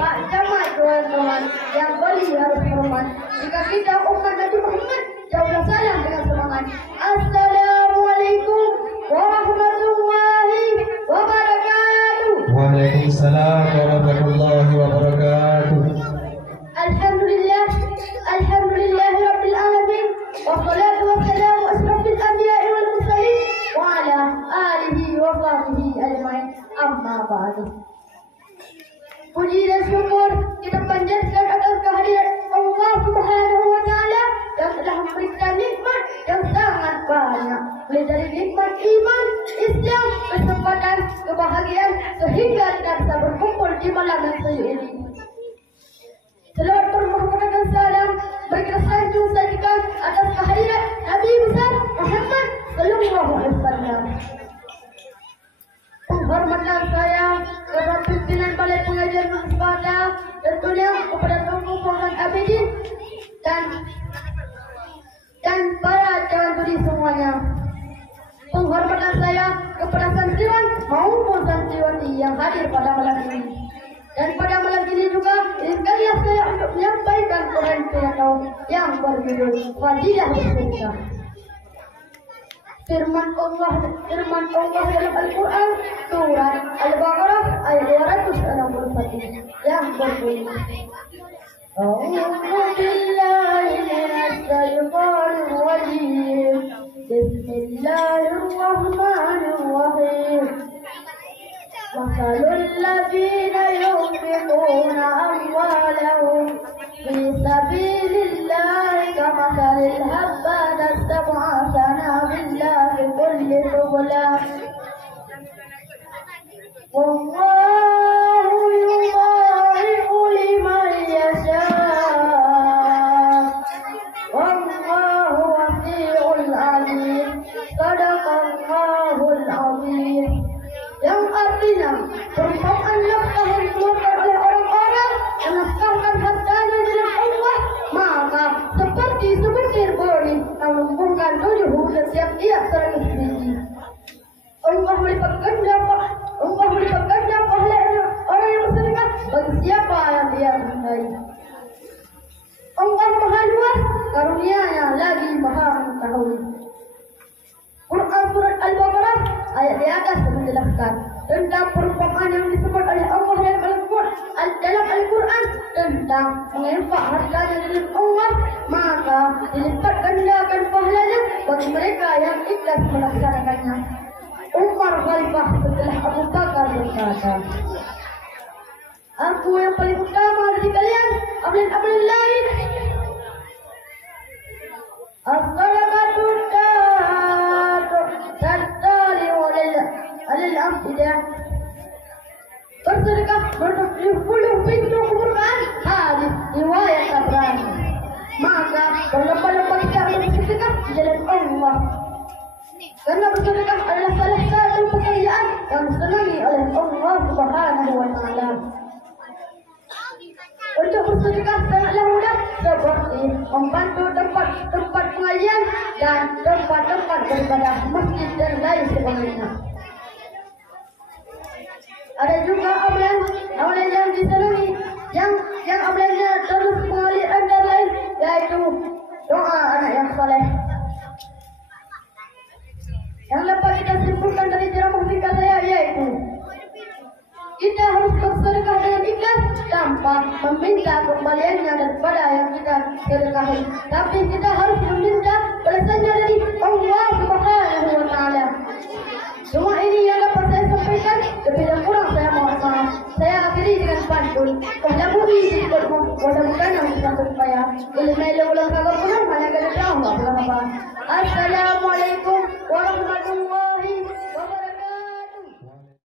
Pak Camat, teman-teman yang beli harus hormat. Jika kita umat Nabi Muhammad, jauhlah salam dengan semangat. Assalamualaikum warahmatullahi wabarakatuh. Waalaikumsalam warahmatullahi wabarakatuh. Alhamdulillah, alhamdulillah rabbil alamin. Wassalatu wassalamu asrafil anbiya'i wal mursalin wa ala alihi wa sahbihi ajma'in. Amma ba'du. Puji dan syukur kita panjatkan atas kehadiran Allah Subhanahu wa taala yang telah memberikan nikmat yang sangat banyak. Mulai dari nikmat iman, Islam, kesempatan, kebahagiaan sehingga kita bisa berkumpul di malam yang sejuk ini. Selawat bermahmud dan salam berikan sanjung sajikan atas kehadiran Nabi besar Muhammad sallallahu alaihi wasallam. Penghormatan saya kepada pimpinan Balai Pengajian Waspada, tentunya kepada Tuan Muhammad Abidin dan para calon juri semuanya. Penghormatan saya kepada santriwan maupun santriwati yang hadir pada malam ini. Dan pada malam ini juga izinkanlah saya untuk menyampaikan Quran pidato yang berjudul Fadilah Bersedekah. Firman Allah dalam Al-Quran surat Al-Baqarah ayat 261 yang berbunyi A'udzu billahi minasy syaithanir rajim. Bismillahirrahmanirrahim. Masalul ladzina yunfiquna amwalahum fi sabilillahi kamathalil habbatin sab'a sanabila fi kulli subulah wallahu yudha'ifu liman yasha' wallahu wasi'un 'alim. Sadaqallahul 'azim. Yang artinya perumpamaan nafkah yang dikeluarkan oleh orang-orang yang menafkahkan hartanya di jalan Allah, maka seperti sebutir benih yang menumbuhkan 7 bulan setiap tiap 100 biji. Allah melipat ganda pahala orang yang bersedekah bagi siapa yang dia kehendaki. Allah Maha Luas, karunia-Nya lagi Maha Mengetahui. Quran surat Al-Baqarah ayat di atas menjelaskan tentang perumpamaan yang disebut oleh Allah dalam Al-Quran tentang menginfak hartanya dalam Allah, maka dilipat gandakan pahalanya bagi mereka yang ikhlas melaksanakannya. Umar Khalifah setelah Abu Bakar berkata, aku yang paling utama dari kalian, abdin lain. As-sadaqatu al-amfidah. Bersedekah menutup 10 pintu keburukan. Hadis riwayat Tabrani. Maka berlomba-lomba kita untuk bersedekah di jalan Allah. Karena bersedekah adalah salah satu pekerjaan yang disenangi oleh Allah Subhanahu wa taala. Untuk bersedekah sangatlah mudah, seperti membantu tempat pengajian dan tempat-tempat beribadah, masjid dan lain sebagainya. Ada juga amalan yang disenangi, yang amalannya terus mengalir antara lain, yaitu doa anak yang saleh. Yang dapat kita simpulkan dari ceramah singkat saya yaitu kita harus bersedekah dengan ikhlas tanpa meminta kembaliannya daripada yang kita sedekahi, tapi kita harus meminta balasannya dari Allah Subhanahu wa taala. Semua ini yang dapat saya sampaikan. Lebih dan kurang saya mohon maaf. Saya akhiri dengan pantun. Kahlamuri dikutmu, mudah-mudahan yang bisa berupaya. Ilmu ulang kagak pulang, hanya kena tahu. Assalamualaikum warahmatullahi wabarakatuh.